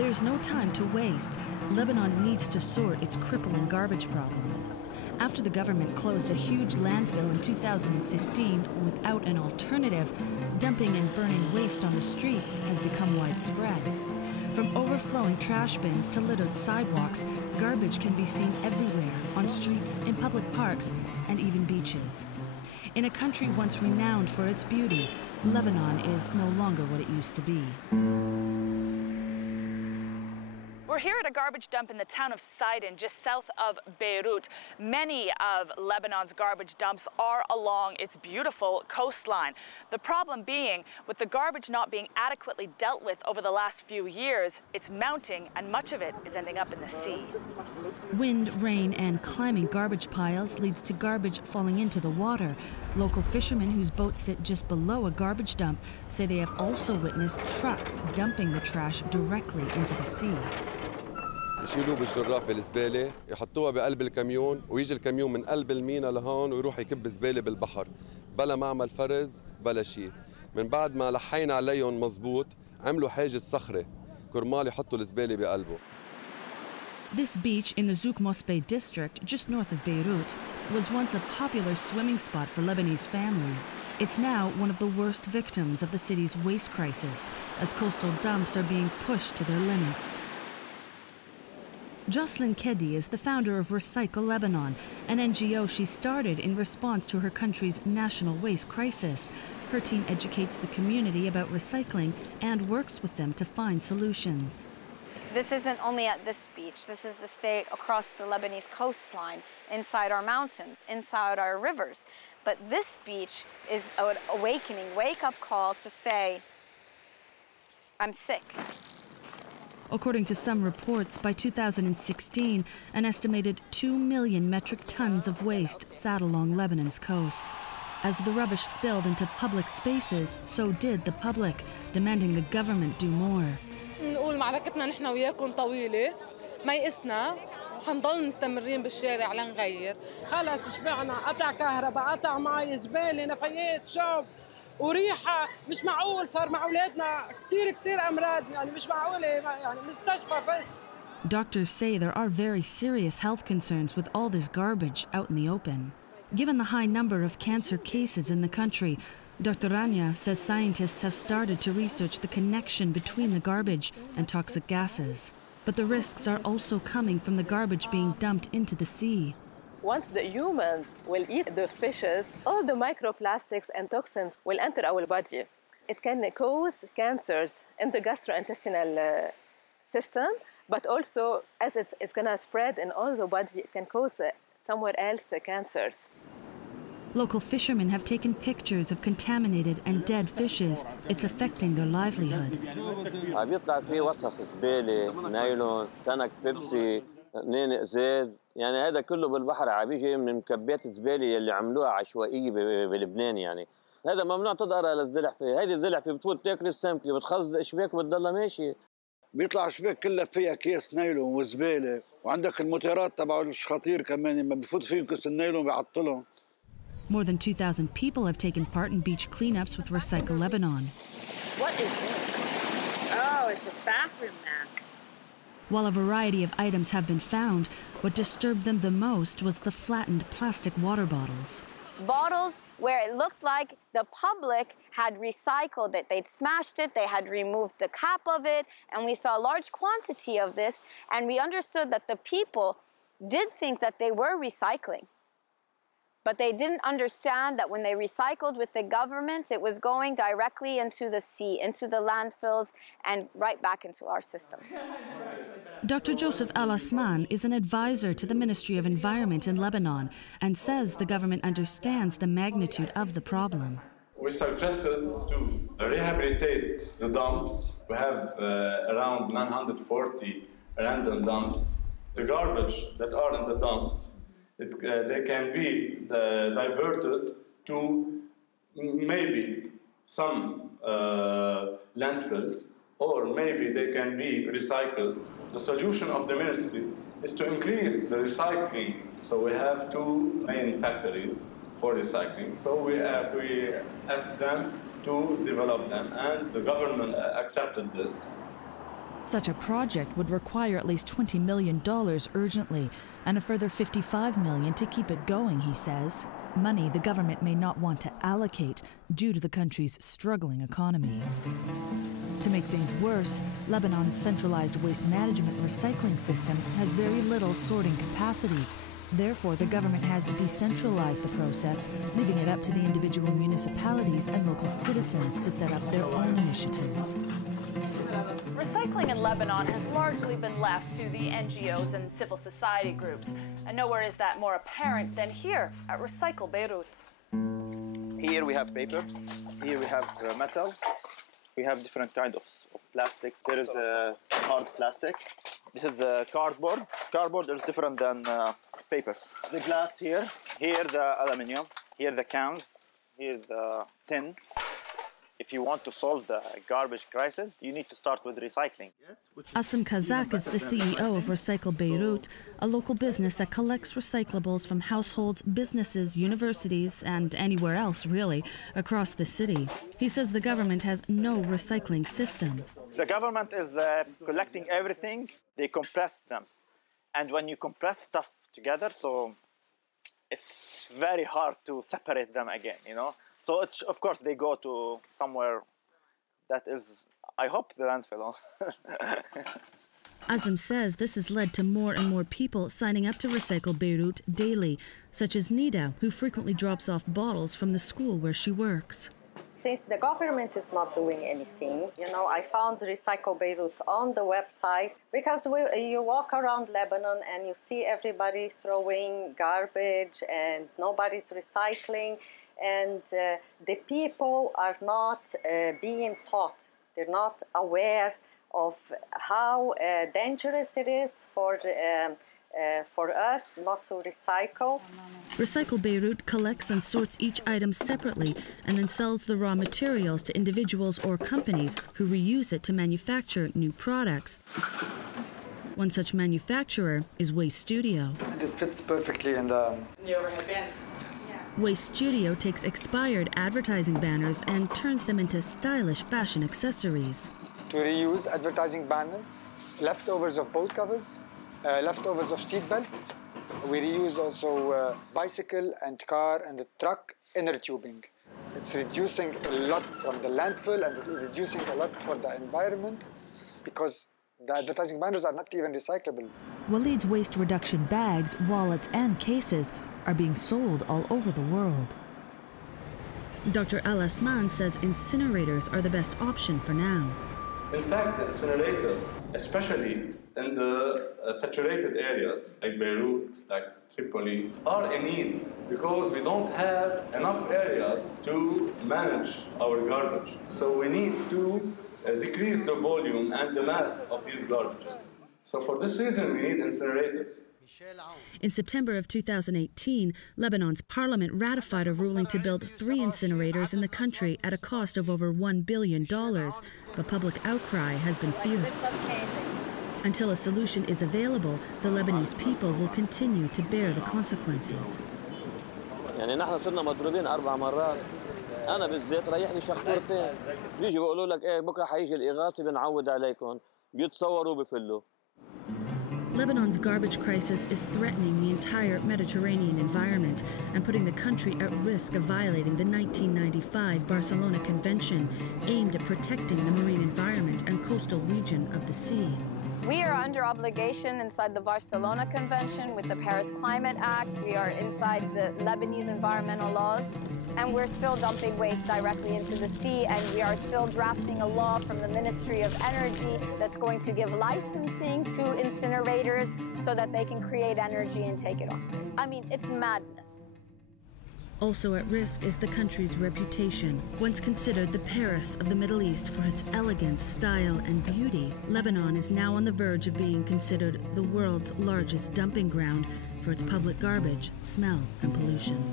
There's no time to waste. Lebanon needs to sort its crippling garbage problem. After the government closed a huge landfill in 2015 without an alternative, dumping and burning waste on the streets has become widespread. From overflowing trash bins to littered sidewalks, garbage can be seen everywhere, on streets, in public parks, and even beaches. In a country once renowned for its beauty, Lebanon is no longer what it used to be. We're here at a garbage dump in the town of Sidon, just south of Beirut. Many of Lebanon's garbage dumps are along its beautiful coastline. The problem being, with the garbage not being adequately dealt with over the last few years, it's mounting and much of it is ending up in the sea. Wind, rain, and climbing garbage piles leads to garbage falling into the water. Local fishermen whose boats sit just below a garbage dump say they have also witnessed trucks dumping the trash directly into the sea. يشيلوه بالجرافة الزبالة، يحطوها بقلب الكاميون ويجي الكاميون من قلب المينا لهون ويروح يكب زبالة بالبحر بلا معمل فرز بلا شيء. من بعد ما لحينا عليهم مزبوط عملوا حاجز صخرة كرمال يحطوا الزبالة بقلبه. This beach in the Zouk Mosbeh district, just north of Beirut, was once a popular swimming spot for Lebanese families. It's now one of the worst victims of the city's waste crisis, as coastal dumps are being pushed to their limits. Joslin Kehdy is the founder of Recycle Lebanon, an NGO she started in response to her country's national waste crisis. Her team educates the community about recycling and works with them to find solutions. This isn't only at this beach. This is the state across the Lebanese coastline, inside our mountains, inside our rivers. But this beach is an awakening, wake-up call to say, I'm sick. According to some reports, by 2016, an estimated 2 million metric tons of waste sat along Lebanon's coast. As the rubbish spilled into public spaces, so did the public, demanding the government do more. نقول معركتنا نحن وياكم طويلة، ما يئسنا وحنضل مستمرين بالشارع لنغير. خلص شبعنا، قطع كهرباء، قطع مي، زبالة، نفايات، شوب وريحة. مش معقول صار مع أولادنا كتير أمراض، يعني مش معقولة يعني مستشفى. Doctors say there are very serious health concerns with all this garbage out in the open. Given the high number of cancer cases in the country, Dr. Rania says scientists have started to research the connection between the garbage and toxic gases. But the risks are also coming from the garbage being dumped into the sea. Once the humans will eat the fishes, all the microplastics and toxins will enter our body. It can cause cancers in the gastrointestinal system, but also as it's going to spread in all the body, it can cause somewhere else cancers. Local fishermen have taken pictures of contaminated and dead fishes. It's affecting their livelihood. بيطلع فيه وسخ زبالة، نايلون، تنك بيبسي، نينق زيت، يعني هذا كله بالبحر عبيجي من مكبات الزبالة اللي عملوها عشوائية بلبنان يعني. هذا ممنوع تظهر للزلحفة، هذه الزلحفة بتفوت تاكل السمكة، بتخزق شباك وبتضلها ماشية. بيطلع شباك كلها فيها كيس نايلون وزبالة، وعندك الموتيرات تبع الشخاطير كمان لما بفوت فيهم كيس النايلون بيعطلهم. More than 2,000 people have taken part in beach cleanups with Recycle Lebanon. What is this? Oh, it's a bathroom mat. While a variety of items have been found, what disturbed them the most was the flattened plastic water bottles. Bottles where it looked like the public had recycled it. They'd smashed it, they had removed the cap of it, and we saw a large quantity of this, and we understood that the people did think that they were recycling. But they didn't understand that when they recycled with the government, it was going directly into the sea, into the landfills, and right back into our systems. Dr. Joseph Al-Asman is an advisor to the Ministry of Environment in Lebanon and says the government understands the magnitude of the problem. We suggested to rehabilitate the dumps. We have around 940 random dumps. The garbage that are in the dumps, they can be diverted to maybe some landfills, or maybe they can be recycled. The solution of the ministry is to increase the recycling. So we have two main factories for recycling. So we asked them to develop them, and the government accepted this. Such a project would require at least $20 million urgently, and a further $55 million to keep it going, he says. Money the government may not want to allocate due to the country's struggling economy. To make things worse, Lebanon's centralized waste management recycling system has very little sorting capacities. Therefore, the government has decentralized the process, leaving it up to the individual municipalities and local citizens to set up their own initiatives. Recycling in Lebanon has largely been left to the NGOs and civil society groups, and nowhere is that more apparent than here at Recycle Beirut. Here we have paper, here we have metal, we have different kinds of plastics. There is a hard plastic. This is cardboard. Cardboard is different than paper. The glass here the aluminium, here the cans, here the tin. If you want to solve the garbage crisis, you need to start with recycling. Asim Kazak is the CEO of Recycle Beirut, a local business that collects recyclables from households, businesses, universities, and anywhere else, really, across the city. He says the government has no recycling system. The government is collecting everything, they compress them. And when you compress stuff together, so it's very hard to separate them again, you know? So, of course, they go to somewhere that is, I hope, the landfill. Asim says this has led to more and more people signing up to Recycle Beirut daily, such as Neda, who frequently drops off bottles from the school where she works. Since the government is not doing anything, I found Recycle Beirut on the website because you walk around Lebanon and you see everybody throwing garbage and nobody's recycling. And the people are not being taught. They're not aware of how dangerous it is for us not to recycle. Recycle Beirut collects and sorts each item separately and then sells the raw materials to individuals or companies who reuse it to manufacture new products. One such manufacturer is Waste Studio. And it fits perfectly in the... Waste Studio takes expired advertising banners and turns them into stylish fashion accessories. To reuse advertising banners, leftovers of boat covers, leftovers of seat belts. We reuse also bicycle and car and truck inner tubing. It's reducing a lot from the landfill and reducing a lot for the environment because the advertising banners are not even recyclable. Walid's waste reduction bags, wallets, and cases are being sold all over the world. Dr. Al-Asman says incinerators are the best option for now. In fact, the incinerators, especially in the saturated areas like Beirut, like Tripoli, are in need because we don't have enough areas to manage our garbage. So we need to decrease the volume and the mass of these garbages. So for this reason, we need incinerators. In September of 2018, Lebanon's parliament ratified a ruling to build 3 incinerators in the country at a cost of over $1 billion, but public outcry has been fierce. Until a solution is available, the Lebanese people will continue to bear the consequences. يعني نحن صرنا مضروبين 4 مرات. أنا بالذات رايح لي شخطورتين. بيجي بيقولوا لك إيه بكرة حيجي الإغاثة بنعود عليكم. بيتصوروا بفلوا. Lebanon's garbage crisis is threatening the entire Mediterranean environment and putting the country at risk of violating the 1995 Barcelona Convention aimed at protecting the marine environment and coastal region of the sea. We are under obligation inside the Barcelona Convention with the Paris Climate Act. We are inside the Lebanese environmental laws. And we're still dumping waste directly into the sea, and we are still drafting a law from the Ministry of Energy that's going to give licensing to incinerators so that they can create energy and take it off. I mean, it's madness. Also at risk is the country's reputation. Once considered the Paris of the Middle East for its elegance, style, and beauty, Lebanon is now on the verge of being considered the world's largest dumping ground for its public garbage, smell, and pollution.